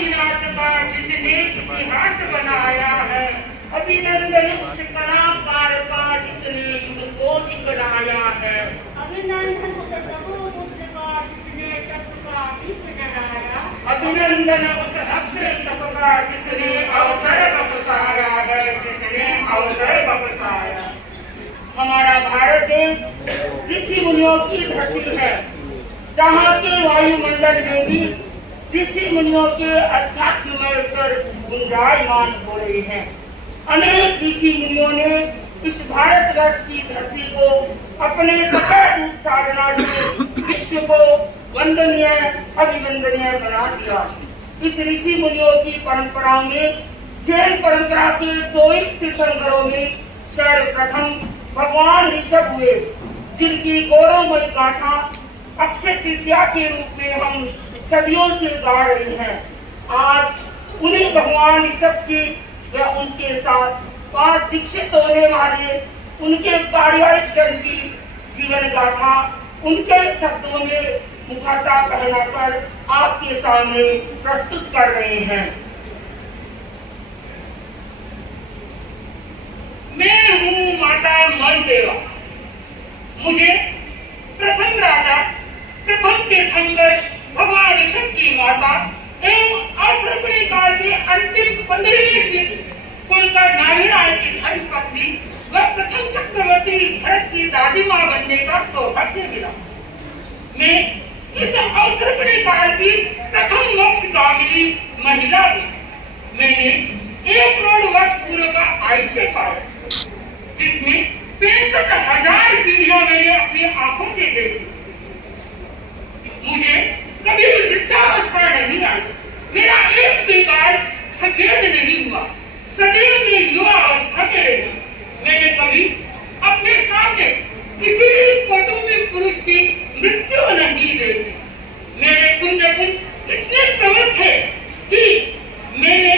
गोपीनाथ का जिसने इतिहास बनाया है। अभिनंदन उस कलाकार का जिसने युग को दिखलाया है। अभिनंदन उस प्रभु बुद्ध का जिसने तप का विश्व जलाया। अभिनंदन उस अक्षर तप का जिसने अवसर बख्शाया है, जिसने अवसर बख्शाया। हमारा भारत देश ऋषि मुनियों की धरती है, जहाँ के वायुमंडल में भी ऋषि मुनियों के अध्यात्ममय स्वर गुंजायमान हो रहे हैं। अनेक ऋषि मुनियों ने इस भारतवर्ष की धरती को अपने कठोर साधना से विश्व को वंदनीय अभिवंदनीय बना दिया। इस ऋषि मुनियों की परंपरा में जैन परंपरा के 24 तीर्थंकरों में सर्वप्रथम भगवान ऋषभ हुए, जिनकी गौरवमय गाथा अक्षय तृतीया के रूप में हम सदियों से गा रहे हैं। आज उन्हीं भगवान ऋषभ की व उनके साथ पांच दीक्षित होने वाले उनके पारिवारिक जन की जीवन गाथा उनके शब्दों में मुखौटा पहनाकर आपके सामने प्रस्तुत कर रहे हैं। मैं हूँ माता मरुदेवा। मुझे प्रथम राजा, प्रथम तीर्थंकर भगवान ऋषभ की माता एवं असर्पणी काल के अंतिम 15वें दिन कुल का नाभिराज की धर्म पत्नी व प्रथम चक्रवर्ती भरत की दादी माँ बनने का सौभाग्य मिला। मैं इस असर्पणी काल की प्रथम मोक्षगामिनी महिला हूँ। मैंने 1 करोड़ वर्ष पूर्व का आयुष्य पाया, जिसमें 65,000 पीढ़ियां मैंने अपनी आंखों से देखी। मुझे कभी वृद्धावस्था नहीं आई, मेरा एक भी बाल सफेद नहीं हुआ, सदैव मैं युवा अवस्था में रही। मैंने कभी अपने सामने किसी भी कौटुंबिक पुरुष की मृत्यु नहीं देखी। मेरे पुण्य गुण इतने प्रबल थे कि मैंने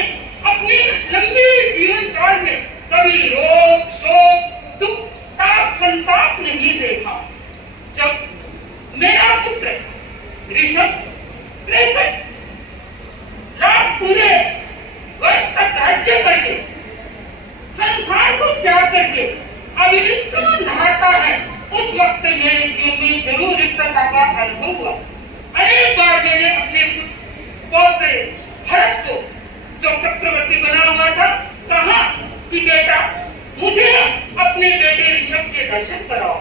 अपने लंबे जीवन काल में कभी रोग, शोक, दुख, ताप, संताप नहीं देखा। जब मेरा पुत्र ऋषभ 63 लाख पूरे वर्ष तक राज्य करके संसार को त्याग करके अभिनिष्ठ में नहाता है, उस वक्त मेरे जीवन में जरूर रिक्तता का अनुभव हुआ। अनेक बार मैंने अपने पौत्र भरत को, जो चक्रवर्ती बना हुआ था, कहा कि बेटा मुझे अपने बेटे ऋषभ के दर्शन कराओ।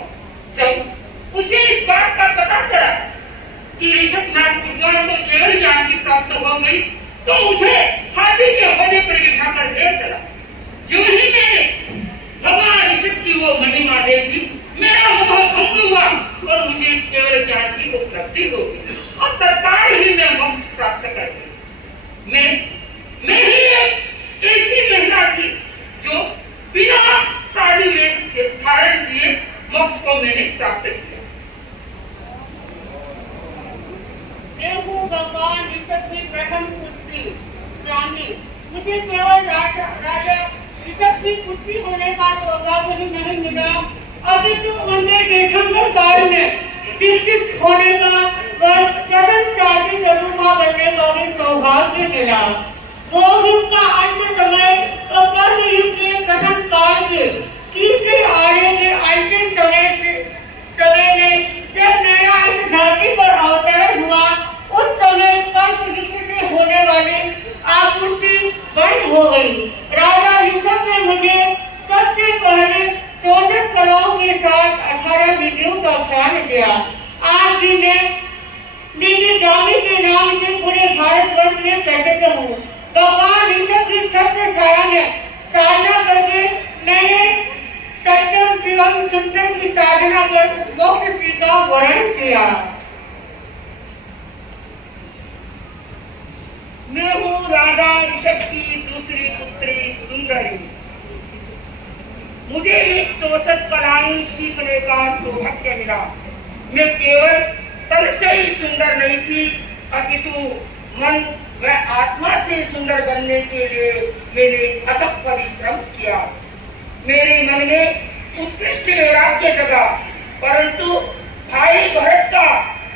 जब उसे इस बात का पता चला कि ऋषभ नाथ भगवान को केवल ज्ञान की प्राप्त हो गई, तो मुझे हाथी के होने पर बिठाकर ले चला। जो ही मैंने भगवान ऋषभ की वो महिमा देखी, मेरा मोह भंग हुआ और मुझे केवल ज्ञान की उपलब्धि हो गई और तत्काल ही मैं मोक्ष प्राप्त कर गई। मैं ही एक ऐसी महिला थी जो बिना साधु वेश धारण किए मोक्ष को मैंने प्राप्त किया। मैं हूँ भगवान ऋषभ की प्रथम पुत्री ब्राह्मणी। मुझे केवल राजा ऋषभ की पुत्री होने का सौभाग्य ही नहीं मिला, अभी तो उन्हें तीर्थंकर काल में दीक्षित होने का व प्रथम चतुर्मा बनने का भी सौभाग्य मिला। युग का अंत समय और कल युग के प्रथम काल के तीसरे आर्य के अंतिम समय में जब मेरा इस धरती पर अवतरण हुआ, उस समय कल्प वृक्ष से होने वाली आपूर्ति बंद हो गई। राजा ऋषभ ने मुझे सबसे पहले 64 कलाओं के साथ 18 विधियों का ज्ञान दिया। आज भी मैं दिव्य गामी के नाम से पूरे भारतवर्ष में प्रसिद्ध हूँ। भगवान ऋषभ की छत्र छाया में साधना करके मैंने सत्यम शिवम सुंदर की साधना कर मोक्ष श्री का वर्णन किया। मैं हूँ राजा ऋषभ की दूसरी पुत्री सुंदरी। मुझे 64 कलाएं सीखने का सौभाग्य मिला। मैं केवल तन से ही सुंदर नहीं थी, अपितु मन व आत्मा से सुंदर बनने के लिए मैंने अथक परिश्रम किया। मेरे मन में उत्कृष्ट वैराग्य जगा, परंतु भाई भरत का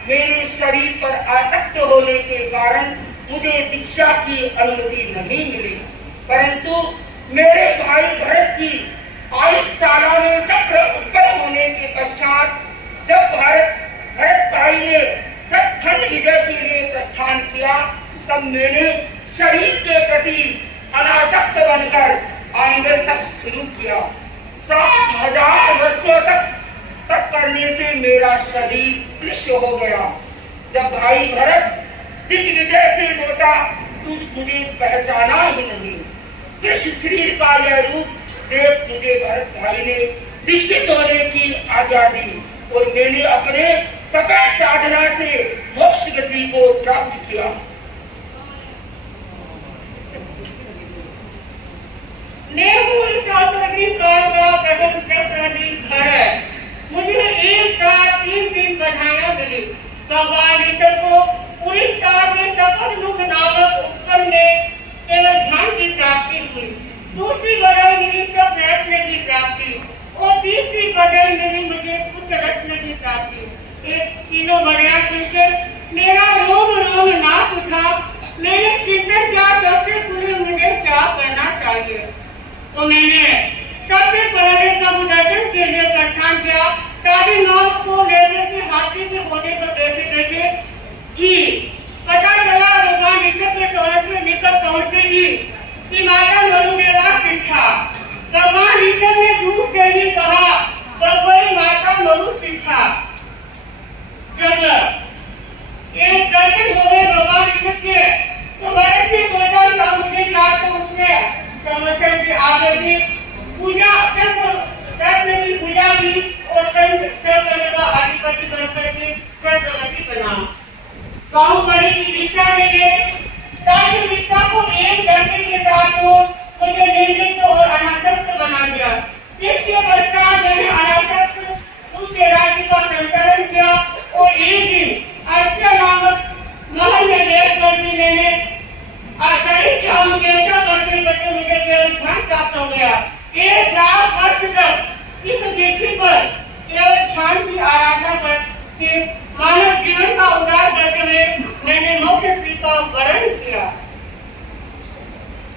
मेरे शरीर पर आसक्त होने के कारण मुझे दीक्षा की अनुमति नहीं मिली, परंतु मेरे भाई भरत की आयुशाला में चक्र उत्पन्न होने के पश्चात जब भरत भाई ने सत्खंड विजय के लिए प्रस्थान किया, तब मैंने शरीर के प्रति अनासक्त बनकर आंदोलन तक शुरू किया। 7,000 वर्षों तक करने से मेरा शरीर कृष्ण हो गया। जब भाई भरत दिग्विजय से लौटा तो मुझे पहचाना ही नहीं। कृष्ण शरीर का यह रूप देख मुझे भरत भाई ने दीक्षित होने की आज्ञा दी और मैंने अपने तपस्या साधना से मोक्ष गति को प्राप्त किया। मुझे एक साथ 3 दिन बधाइयां मिली। भगवान ईश्वर को पूरी के सकल दुख नामक उपक्रम में केवल ध्यान की प्राप्ति हुई। दूसरी बधाई मिली तो प्रयत्न की प्राप्ति और तीसरी बधाई मिली मुझे उच्च रत्न की प्राप्ति। एक तीनों बधाइयां सुनकर मेरा रोम रोम नाच उठा। मैंने चिंतन किया सबसे पूर्व मुझे क्या करना चाहिए, तो मैंने सबसे पहले प्रभु दर्शन के लिए प्रस्थान किया। शादी नाव को लेकर के हाथी के होने पर बैठे बैठे कि पता चला भगवान ईश्वर के सौरभ में निकट पहुंचते ही कि माता मरु मेरा सिंह था। भगवान ईश्वर ने दूर से ही कहा भगवती माता मरु सिंह था। जब एक दर्शन हो गए भगवान ईश्वर के, तो भरत ने सोचा कि अब मुझे क्या, तो उसने समस्या से आगे भी पूजा रत्न की पूजा की और करने का अधिपति बनकर के सर्वगति बना। बाहुबली की दिशा ने मेरे दिशा को एक दर्जे के साथ मुझे निर्लिप्त और अनासक्त बना दिया। इसके पश्चात मैंने अनासक्त रूप से राज्य का संचालन किया और एक दिन अर्चा नामक महल में बैठ कर भी मैंने शरीर की अनुपेक्षा करते करते मुझे केवल ध्यान प्राप्त हो गया। 1 लाख वर्ष तक इस पृथ्वी पर केवल ध्यान की आराधना करके मानव जीवन का उद्धार करते हुए मैंने मोक्ष श्री का वर्ण किया।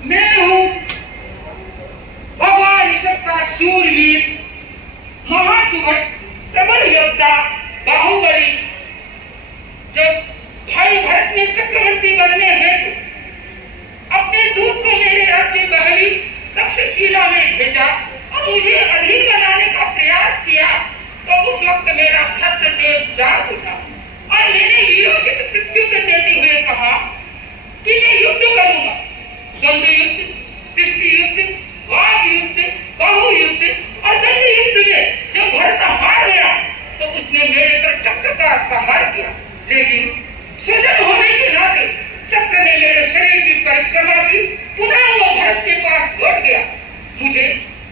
मैं हूँ भगवान ईश्वर का शूरवीर महासुभट प्रबल योद्धा बाहुबली। जब भाई भरत ने चक्रवर्ती बनने हेतु अपने दूत को मेरे राज्य बहली तक्षशिला में भेजा और मुझे अधीन बनाने का प्रयास किया, तो उस वक्त मेरा छत्रदेव जाग उठा और मैंने वीरोचित प्रत्युत्तर देते हुए कहा कि मैं युद्ध करूंगा। द्वंद्व युद्ध, दृष्टि युद्ध, वाग युद्ध, बाहु युद्ध और दंड युद्ध में जब भरत हार गया तो उसने मेरे पर चक्र का प्रहार किया, लेकिन स्वजन होने के नाते चक्र ने मेरे शरीर की परिक्रमा की। पुनः वो भरत के पास लौट गया। मुझे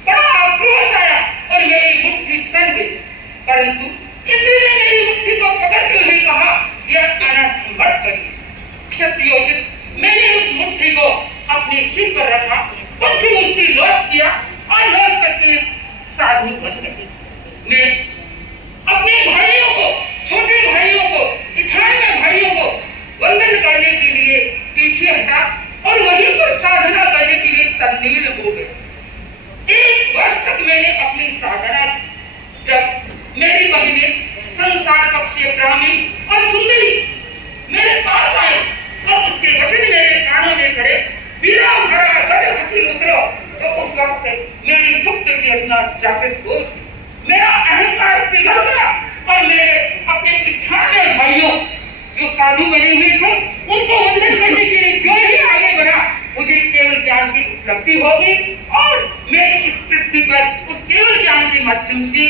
बड़ा आक्रोश आया और मेरी मुट्ठी तन गई, परंतु इंद्र ने मेरी मुट्ठी को पकड़ते हुए कहा, यह अनर्थ मत करिए। क्षत्रियोचित मैंने उस मुट्ठी को अपने सिर पर रखा, पंचमुष्टि लौट किया और लौट करके साधु बन गए। मैं अपने भाइयों को, छोटे भाइयों को, 98 भाइयों को वंदन करने के लिए पीछे हटा और वहीं पर साधना करने के लिए तल्लीन हो गए। 1 वर्ष तक मैंने अपनी साधना की। जब मेरी बहनें संसार पक्षी ब्राह्मी और सुंदरी मेरे पास आए और उसके वचन मेरे कानों में पड़े, वीरा भरा गजपति उतरो, तो उस वक्त मेरी सुप्त चेतना जागृत हो गई। मेरा अहंकार पिघल गया और मेरे अपने 98 भाइयों जो साधु बने हुए थे उनको वंदन करने के लिए जो ही आगे बढ़ा, मुझे केवल ज्ञान की उपलब्धि हो गई और मैंने इस पृथ्वी पर उस केवल ज्ञान के माध्यम से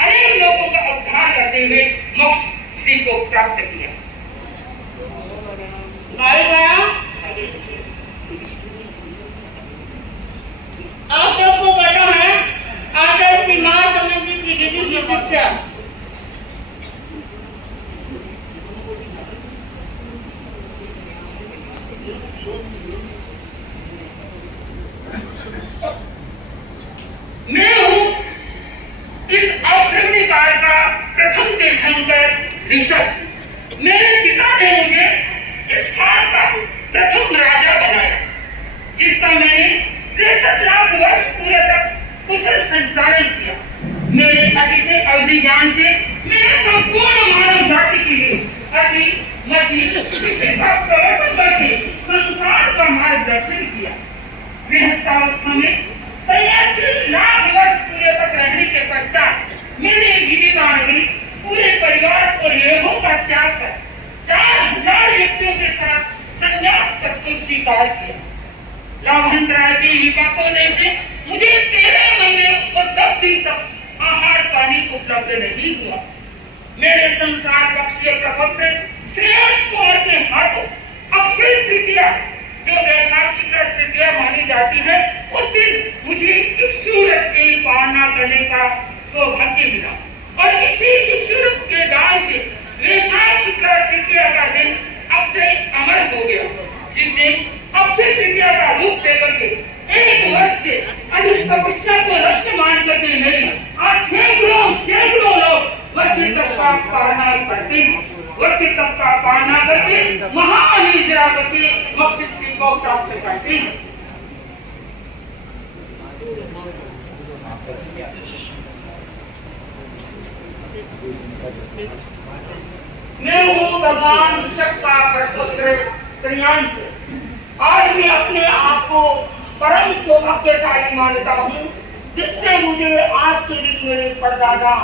अनेक लोगों का उद्धार करते हुए मोक्ष श्री को प्राप्त किया। आप सबको पता है आचार्य श्री महासमुद्री की विधि की शिक्षा। मैं हूँ इस अवक्रमणी काल का प्रथम तीर्थंकर ऋषभ। मेरे पिता ने मुझे इस काल का प्रथम राजा बनाया, जिसका मैंने 63 लाख वर्ष पूरे तक कुशल संचालन किया। मेरे अतिशय अवधि ज्ञान से मैंने संपूर्ण मानव जाति के लिए असीम मसीह विषय का प्रवर्तन करके संसार का मार्गदर्शन किया। गृहस्थावस्था में 83 लाख वर्ष पूरे तक रहने के पश्चात मैंने विदिता नगरी पूरे परिवार और लोगों का त्याग कर 4000 व्यक्तियों के साथ संन्यास तक को स्वीकार किया। लाभंतराय के विपाकोदय से मुझे 13 महीने और 10 दिन तक आहार पानी उपलब्ध नहीं हुआ। मेरे संसार पक्षीय प्रपत्र श्रेयस कुमार के हाथों अक्षय तृतीया, जो वैशाख शुक्ल तृतीया मानी जाती है, उस दिन मुझे इक्षु रस्सी पालना करने का सौभाग्य मिला और इसी इक्षु के दान से वैशाख शुक्ल तृतीया का दिन अक्षय अमर हो गया, जिसे अक्षय तृतीया का रूप देकर के 1 वर्ष से अधिक तपस्या को लक्ष्य मान करके मेरी आज सैकड़ों लोग वर्षे तक का पालना करते हैं। वर्षे तक का पालना करके महानिर्जरा करके मोक्ष श्री को प्राप्त करते हैं। मैं हूँ भगवान ऋषभ का परपुत्र प्रियांक। आज मैं अपने आप को परम सौभाग्यशाली मानता हूँ, जिससे मुझे आज के दिन मेरे परदादा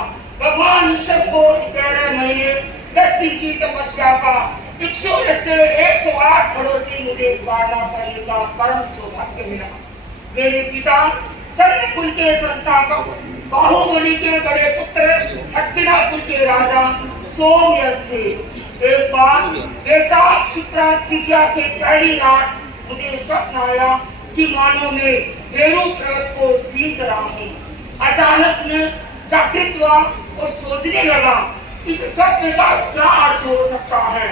भगवान ऋषभ को 13 महीने 10 दिन की तपस्या का 108 फलों से मुझे पालना करने का परम सौभाग्य मिला। मेरे पिता सत्य कुल के संस्थापक बाहुबली के बड़े पुत्र हस्तिनापुर के राजा सोमयज्ञ थे। एक बार वैशाख शुक्ल तृतीया के पहली रात मुझे स्वप्न आया कि मानो मैं मेरू पर्वत को सींच रहा हूँ। अचानक मैं जागृत हुआ और सोचने लगा इस स्वप्न का क्या अर्थ हो सकता है।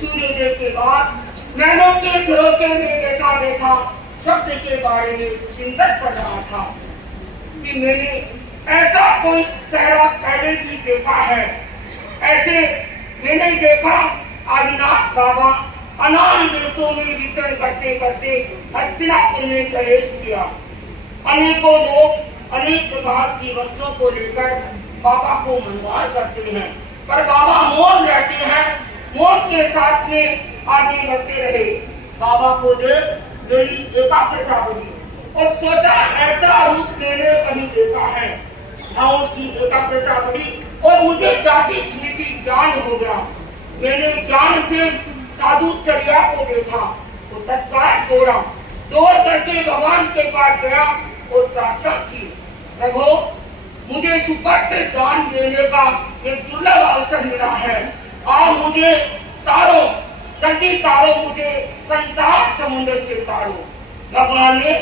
सूर्योदय के बाद मैनों के झरोखे में देखा स्वप्न के बारे में चिंतन कर रहा था कि मैंने ऐसा कोई चेहरा पहले भी देखा है। ऐसे मैंने देखा आदिनाथ बाबा अनाथ देशों में विचरण करते करते हस्तिनापुर में प्रवेश किया। अनेकों लोग अनेक प्रकार की वस्तुओं को लेकर बाबा को मनवार करते हैं, पर बाबा मौन रहते हैं। मौन के साथ में आगे बढ़ते रहे। बाबा को देख मेरी एकाग्रता बढ़ी और सोचा ऐसा रूप मैंने कहीं देखा है। भावों की एकाग्रता बढ़ी और मुझे जाति स्मृति ज्ञान हो गया। मैंने ज्ञान से साधुचर्या को देखा तो तत्काल दौड़ करके भगवान के पास गया और प्रार्थना की, प्रभु मुझे सुपत्र दान देने का एक दुर्लभ अवसर मिला है। आज मुझे तारो मुझे संसार समुद्र से तारो। भगवान ने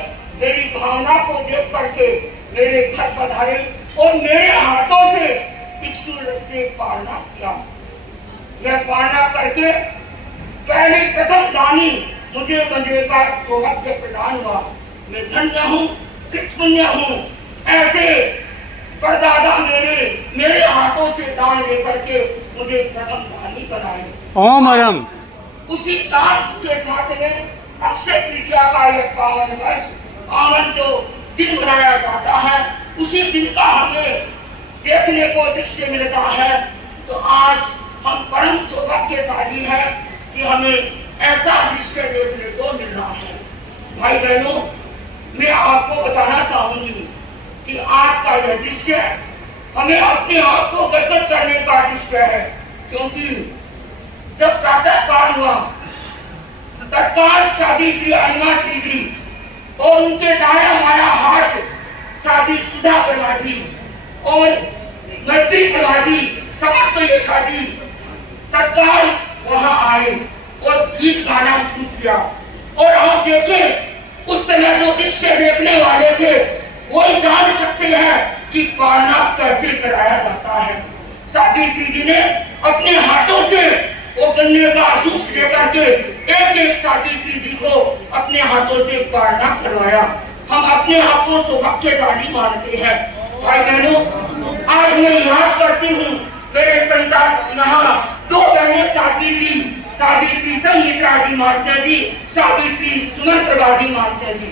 मेरी भावना को देख करके मेरे घर पधारे और मेरे हाथों से इक्षु से पालना किया। यह पालना करके पहले प्रथम दानी मुझे बनने का सौभाग्य प्रदान हुआ। मैं धन्य हूँ, कृतज्ञ हूँ। ऐसे परदादा मेरे हाथों से दान लेकर के मुझे प्रथम दानी बनाए। ओम अरम। उसी दान के साथ में अक्षय तृतीया का यह पावन जो दिन मनाया जाता है, उसी दिन का हमें देखने को दृश्य मिलता है। तो आज हम परम सौभाग्यशाली है कि हमें ऐसा दृश्य देखने को मिल रहा है। भाई बहनों, मैं आपको बताना चाहूंगी कि आज का यह दृश्य हमें अपने आप को गदगद करने का दृश्य है, क्योंकि जब प्रातः काल हुआ तत्काल साधी श्री अनिमा श्री जी और उनके दाया माया हाथ साधी सुधा प्रभा जी और मैत्री प्रभा जी समर्थ शादी तत्काल वहां आए और गीत गाना शुरू किया। और आप देखें उस समय जो दृश्य देखने वाले थे वो जान सकते हैं कि पालना कैसे कराया जाता है। साधी श्री जी ने अपने हाथों से वो गन्ने का जूस लेकर के एक साधी श्री जी को अपने हाथों से पालना करवाया। हम अपने आप को सौभाग्यशाली मानते हैं। भाई बहनों, आज मैं याद करती हूँ मेरे संतान यहाँ 2 बहनें साथी जी साध्वी श्री संगीता जी मास्टर जी, साध्वी श्री सुमन प्रभा जी मास्टर जी,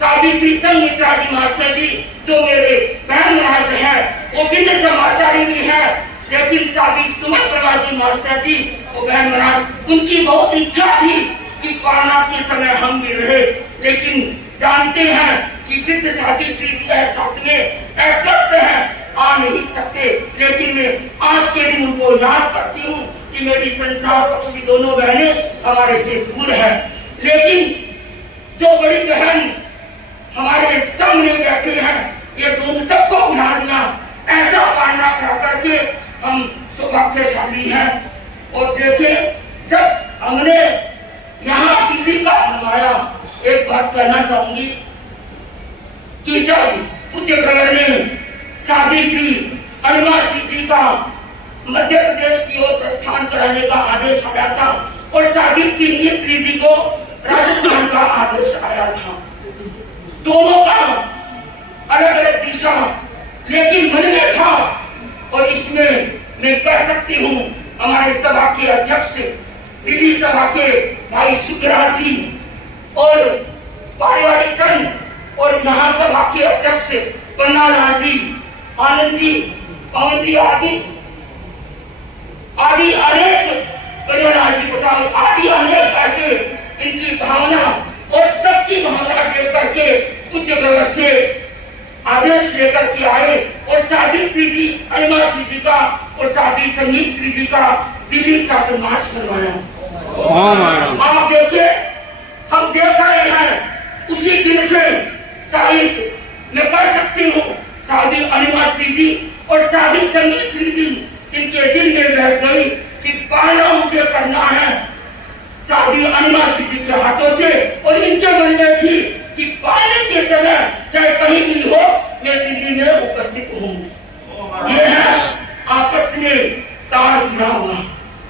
साध्वी श्री संगीता जी मास्टर जी जो मेरे बहन महाराज है, वो भिन्न समाचारी भी है, लेकिन साध्वी सुमन प्रभा जी मास्टर जी वो बहन महाराज उनकी बहुत इच्छा थी कि पाना के समय हम भी रहे, लेकिन जानते हैं कि वृद्ध साध्वी श्री जी साथ में अस्वस्थ है, आ नहीं सकते। लेकिन मैं आज के दिन उनको याद करती हूँ कि मेरी संसार पक्षी दोनों बहनें हमारे से दूर है, लेकिन जो बड़ी बहन हमारे सामने बैठे हैं ये दोनों सबको बुला दिया, ऐसा पालना कर करके हम सौभाग्यशाली हैं। और देखिए जब हमने यहाँ दिल्ली का हमारा एक बात कहना चाहूंगी कि जब पूज्य प्रवर ने साध्वी श्री अनिमा सिंह जी का मध्य प्रदेश की ओर प्रस्थान कराने का आदेश आया था और साध्वी श्री जी को राजस्थान का आदेश आया था, दोनों का अलग अलग दिशा, लेकिन मन में था। और इसमें मैं कह सकती हूँ हमारे सभा के अध्यक्ष दिल्ली सभा के भाई शुक्राज जी और पारिवारिक चंद और यहाँ सभा के अध्यक्ष पन्नालाल जी, आनंद जी, पवन जी आदि अनेक परिवार जी बताओ आदि अनेक ऐसे इनकी भावना और सबकी भावना देख करके पूज्य प्रवर से आदेश लेकर के आए और साध्वी श्री जी अनिमा श्री जी का और साध्वी संगीत श्री जी का दिल्ली चातुर्मास करवाया। आप देखिए हम देख रहे हैं उसी दिन से शायद मैं कह सकती हूँ साध्वी अनिमा श्री जी और साध्वी संगीत श्री जी इनके दिल में बैठ गई कि पालना मुझे करना है साध्वी अनिमा श्री जी के हाथों से, और इनके मन में थी कि पालने के समय चाहे कहीं भी हो मैं दिल्ली में उपस्थित हूँ। ये है आपस में तार जुड़ा हुआ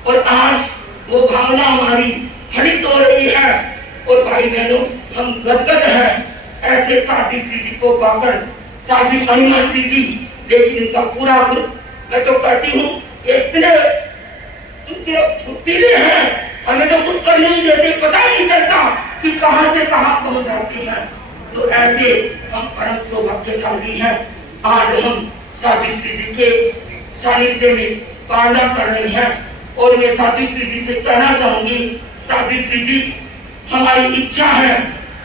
और आज वो भावना हमारी फलित हो रही है। और भाई बहनों हम गदगद है ऐसे साध्वी श्री जी को पाकर, साध्वी अनिमा श्री जी, लेकिन इनका पूरा ग्रुप मैं तो कहती हूँ ये इतने फुर्तीले हैं, हमें तो कुछ कर नहीं देते, पता नहीं चलता कि कहां से कहां पहुंच जाती है। तो ऐसे हम परम सौभाग्यशाली हैं, आज हम साध्वी श्री जी के सानिध्य में पालना कर रहे हैं। और मैं साध्वी श्री जी से कहना चाहूंगी, साध्वी श्री जी हमारी इच्छा है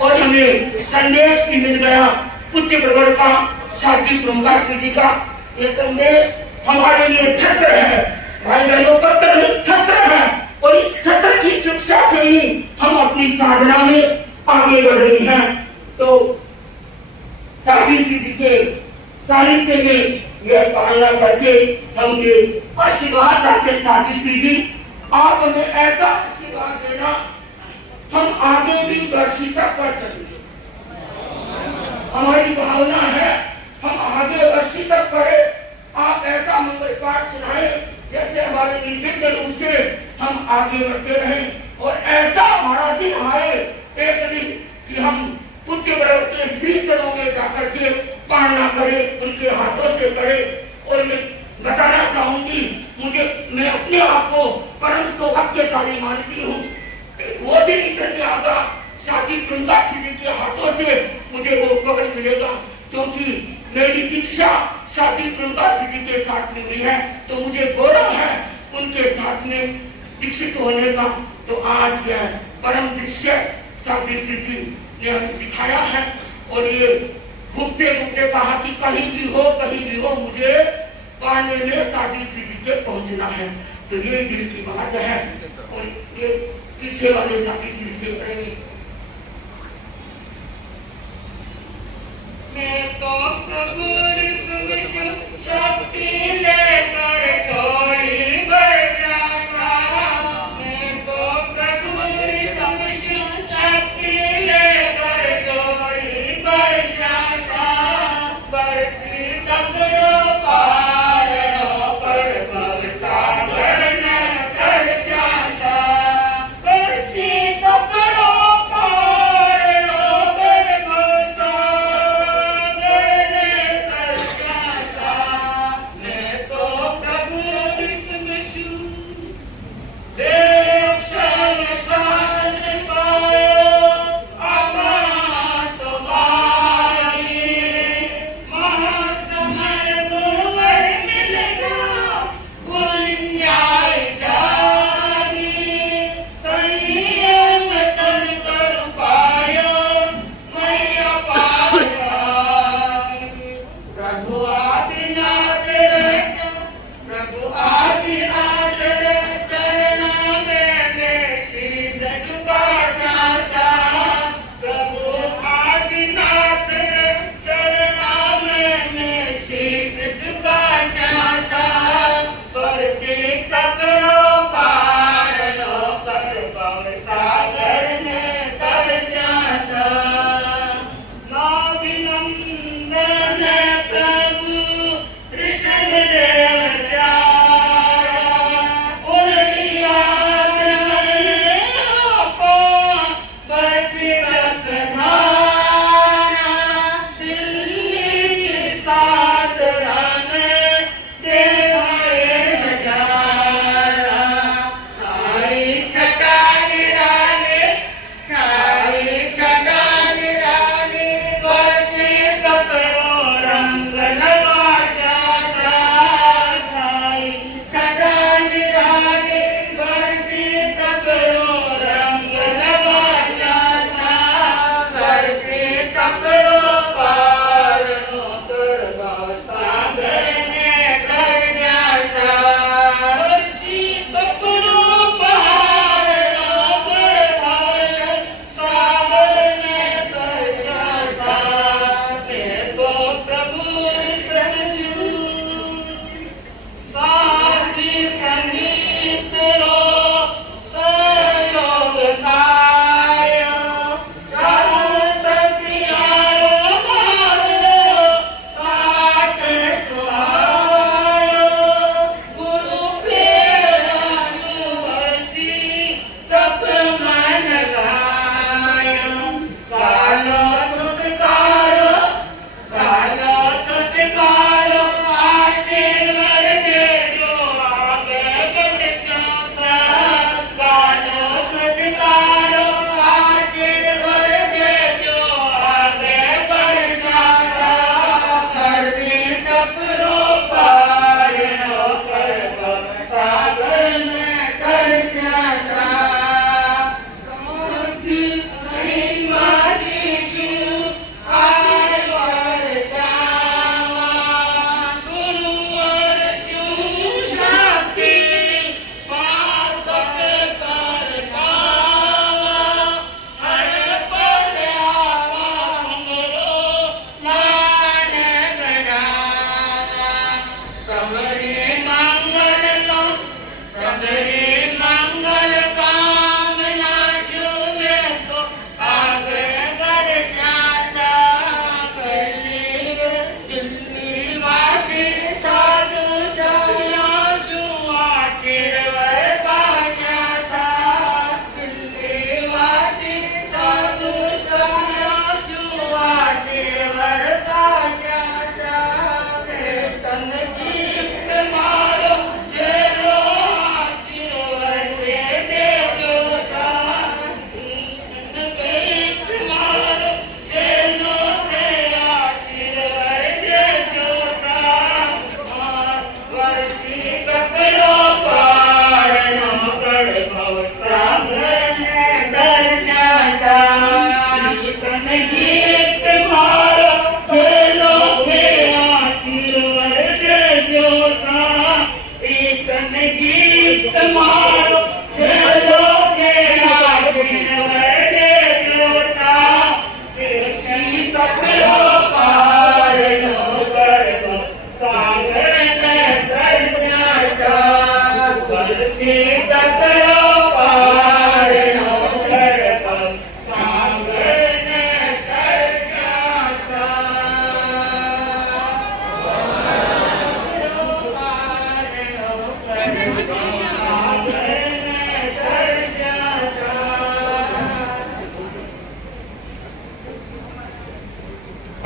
और हमें संदेश भी मिल गया पूज्य प्रवर का, साध्वी प्रमुखा श्री जी का ये संदेश हमारे लिए छत्र है, भाई बहनों पत्र नहीं छत्र है, और इस छत्र की शिक्षा से ही हम अपनी साधना में आगे बढ़ रहे हैं। तो साध्वी श्री जी के सानिध्य में यह पालना करके हम ये आशीर्वाद चाहते। साध्वी श्री जी आप हमें ऐसा आशीर्वाद देना हम आगे भी वर्षी तक कर सकें, हमारी भावना है हम आगे वर्षी तक करें। आप ऐसा मंगल पाठ सुनाए जैसे हमारे निर्विघ्न रूप से हम आगे बढ़ते रहें, और ऐसा हमारा दिन आए एक दिन कि हम पूज्य प्रवर के श्री चरणों में जाकर के पालना करें, उनके हाथों से करें। और मैं बताना चाहूंगी मैं अपने आप को परम सौभाग्यशाली मानती हूँ, वो दिन इधर आगा साध्वी प्रमुखा श्री जी के हाथों से मुझे वो कवच मिलेगा, क्योंकि मेरी दीक्षा साध्वी प्रमुखा श्री जी के साथ में हुई है, तो मुझे गौरव है उनके साथ में दीक्षित होने का। तो आज यह परम दृश्य साध्वी श्री जी ने हमें दिखाया है, और ये घूमते घूमते कहा कि कहीं भी हो मुझे पाने में साध्वी श्री जी के पहुंचना है। तो ये दिल की बात है। और ये पीछे वाले साथी श्री जी करेंगे। मैं तो प्रभु शक्ति लेकर छोड़ी बरसा, मैं तो प्रभु शक्ति लेकर छोड़ी बरसा, बरसी तकरो पार कर भव सागर न कर श्यासा, बरसी तकरो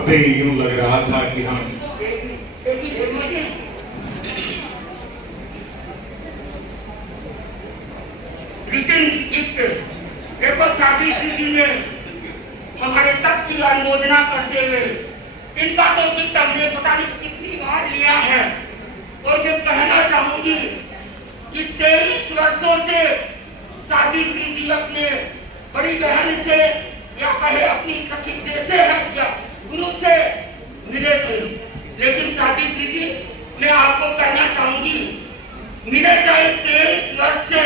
अभी यूं लग रहा था कि हम रिटर्न गिफ्ट देखो साथी जी ने हमारे तक की अनुमोदना करते हुए इनका तो गिफ्ट हमने पता नहीं कितनी बार लिया है। और मैं कहना चाहूंगी कि 23 वर्षों से साथी जी अपने बड़ी बहन से या कहे अपनी सखी जैसे है क्या गुरु से मिले थे, लेकिन साथी जी मैं आपको कहना चाहूंगी मिले चाहे 23 वर्ष से,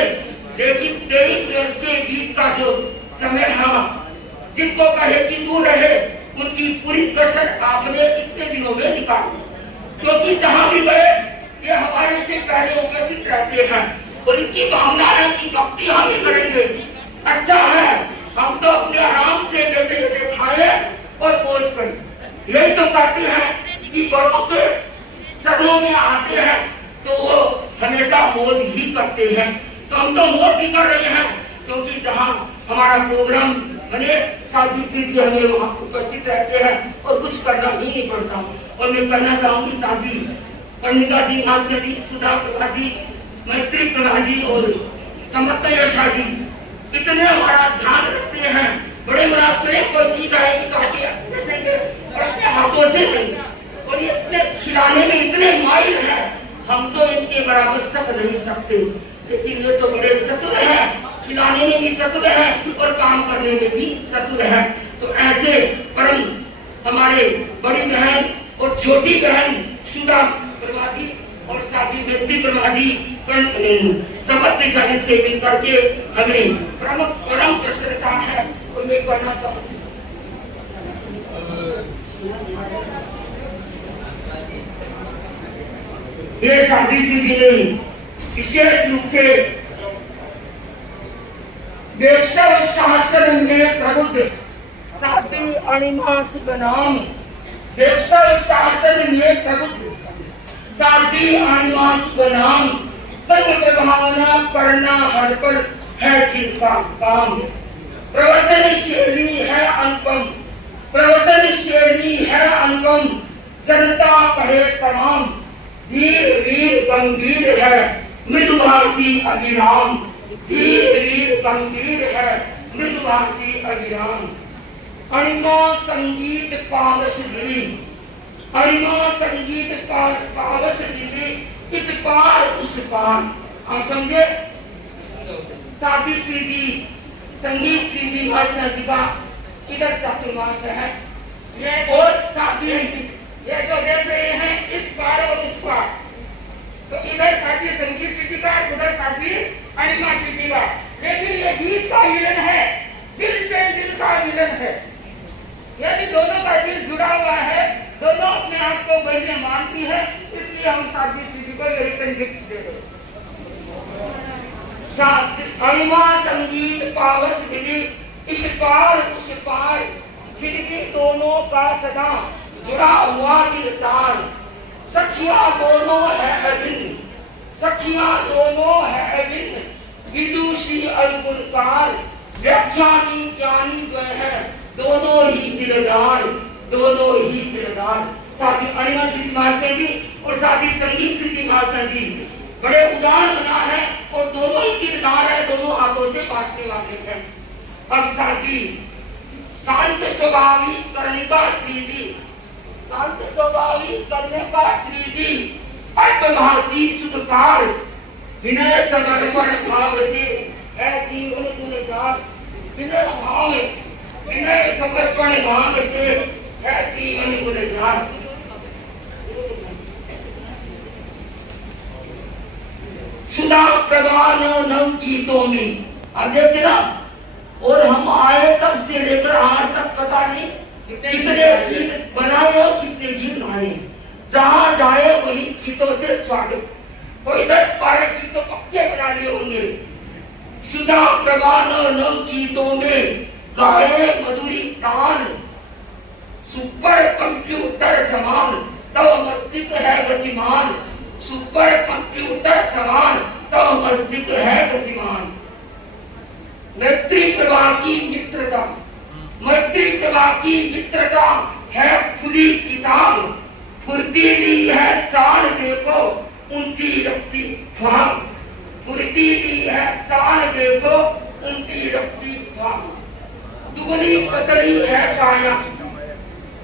लेकिन 23 वर्ष के बीच का जो समय है जिनको कहे कि दूर रहे उनकी पूरी कसर आपने इतने दिनों में निकाली, क्योंकि जहां भी गए ये हमारे से पहले उपस्थित रहते हैं और इनकी भावना है कि भक्ति हम ही करेंगे। अच्छा है हम तो अपने आराम से बैठे बैठे खाए और मौज करें, यही तो कहते हैं कि बड़ों के चरणों में आते हैं तो वो हमेशा मौज ही करते हैं। तो हम तो मौज ही कर रहे हैं, क्योंकि जहाँ हमारा प्रोग्राम मैंने साथी श्री जी हमें वहाँ उपस्थित रहते हैं और कुछ करना ही नहीं पड़ता। और मैं करना चाहूंगी साथी कर्णिका जी, माता जी, सुधा प्रभा जी, मैत्री प्रभा जी और समर्थ यशा जी इतने हमारा ध्यान रखते हैं, बड़े बड़ा प्रेम को चीज आएगी काफी और अपने हाथों से देंगे और ये इतने खिलाने में इतने माहिर हैं, हम तो इनके बराबर सक नहीं सकते, लेकिन ये तो बड़े चतुर हैं, खिलाने में भी चतुर हैं और काम करने में भी चतुर हैं। तो ऐसे परम हमारे बड़ी बहन और छोटी बहन सुधा प्रभा जी और साथी मैत्री प्रभा जी समर्थ दिशा से मिल करके हमें परम प्रसन्नता है और मैं करना चाहूँ ये साथी जी ने विशेष रूप से वेक्षव शासन में प्रबुद्ध साथी अणिमा बनाम वेक्षव शासन में प्रबुद्ध साथी अणिमा बनाम संग प्रभावना करना हर पर है चिंता काम। प्रवचन शैली है अनुपम, प्रवचन शैली है अनुपम, जनता कहे तमाम, वीर वीर गंभीर है मृदुभाषी अभिराम, वीर वीर गंभीर है मृदुभाषी अभिराम। अणिमा संगीत पावस गिरी, अणिमा संगीत पावस गिरी, इस पार उस पार। आप समझे? साथी श्री जी, संगीत श्री जी महात्मा जी का इधर चातुर्मास है और साथी ये जो देख रहे हैं इस पार और उस पार, तो इधर साथी संगीत श्री जी का, उधर साथी अणिमा श्री जी का, लेकिन ये बीच का मिलन है, दिल से दिल का मिलन है, यानी दोनों का दिल जुड़ा हुआ है, दोनों अपने आप को बहनें मानती है, इसलिए हम साथी श्री जी को ये रिटर्न गिफ्ट दे रहे हैं। अणिमा संगीत पावस गिरी, इस पार उस पार, फिर भी दोनों का सदा जुड़ा हुआ दिल तार। सखियां दोनों है अभिन्न, सखियां दोनों है अभिन्न, विदुषी अवगुणकार, व्याख्यानी ज्ञानी जो है दोनों ही दिलदार, दोनों ही दिलदार। साथी अणिमा जी माता जी और साथी संगीत श्री माता जी बड़े उदार बना है और दोनों ही दिलदार है, दोनों हाथों से बांटने वाले हैं। अब साथी शांत स्वभावी कर्णिका श्री जी, शांत स्वभावी कर्णिका श्री जी, अल्पभाषी सुखकार, विनय समर्पण भाव से है जीवन गुलजार, विनय भाव विनय समर्पण भाव से है जीवन गुलजार। सुधा प्रवाह नव गीतों में अब देखते ना, और हम आए तब से लेकर आज तक पता नहीं कितने गीत बनाए और कितने गीत गाए, जहां जाए वही गीतों से स्वागत, कोई 10-12 गीत तो पक्के बना लिए होंगे। सुधा प्रवाह नव गीतों में गाए मधुरी तान, सुपर कंप्यूटर समान तब मस्तिष्क है गतिमान, सुपर कंप्यूटर समान तब मस्तिष्क है गतिमान। मैत्री प्रभा की मित्रता, मैत्री प्रभा की मित्रता है खुली किताब, फुर्तीली है चाल देखो ऊंची रफ्ती ख्वाब, फुर्तीली है चाल देखो ऊंची रफ्ती ख्वाब। दुबली पतली है काया,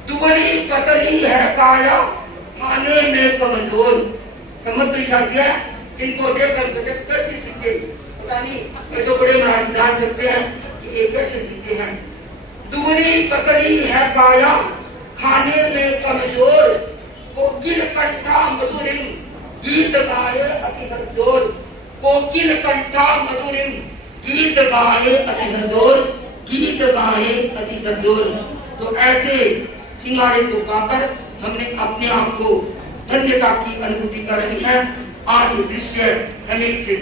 दुबली पतली है काया, खाने में कमजोर। समझ शासिया इनको देखकर सके कैसे जीते, पता नहीं ये तो बड़े महाराज जान सकते हैं कि ये कैसे जीते हैं। दुबली पतली है काया, खाने में कमजोर, कोकिल कंठा मधुरिम गीत गाए अति सजोर, कोकिल कंठा मधुरिम गीत गाए अति सजोर, गीत गाए अति सजोर। तो ऐसे सिंगारे को पाकर हमने अपने आप को धन्यता की अनुभूति कर ली है। आज दृश्य हमें से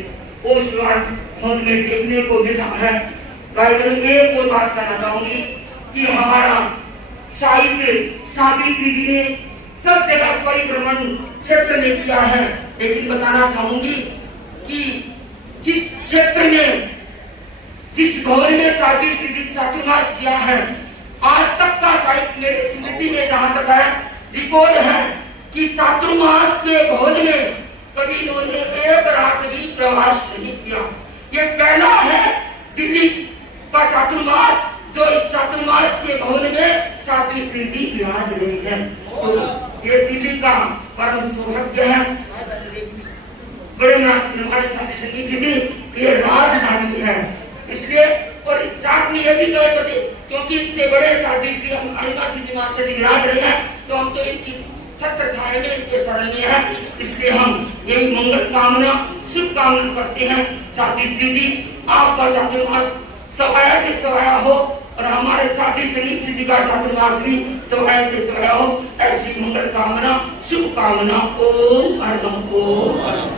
में देखने को मिला है। एक और बात करना चाहूंगी कि हमारा साहित्य साथी श्री जी ने सब जगह परिभ्रमण क्षेत्र में किया है, लेकिन बताना चाहूंगी कि जिस क्षेत्र में जिस भवन में शादी सीधी चातुर्मास किया है, आज तक का साहित्य मेरी स्मृति में जहां तक है रिकॉर्ड है कि चातुर्मास के भवन में कभी इन्होंने एक रात भी प्रवास नहीं किया। ये पहला है दिल्ली का चातुर्मास जो इस चातुर्मास के भवन में साध्वी श्री जी विराज रही है। तो ये दिल्ली का परम सौभाग्य है। बड़े हमारे साथी संगीत जी ये राजधानी है, इसलिए और साथ में ये भी कहे तो क्योंकि इससे बड़े साध्वी श्री अणिमा जी माता जी विराज रहे हैं, तो हम तो इनकी छत्र छाया में इनके शरण में है, इसलिए हम यही मंगल कामना शुभ कामना करते हैं। साध्वी श्री जी आपका चातुर्मास सवाया से सवाया हो और हमारे साथी संगीत जी का चातुर्मास भी सवाया से सवाया हो, ऐसी मंगल कामना शुभ कामना। ओम अर्घम ओम।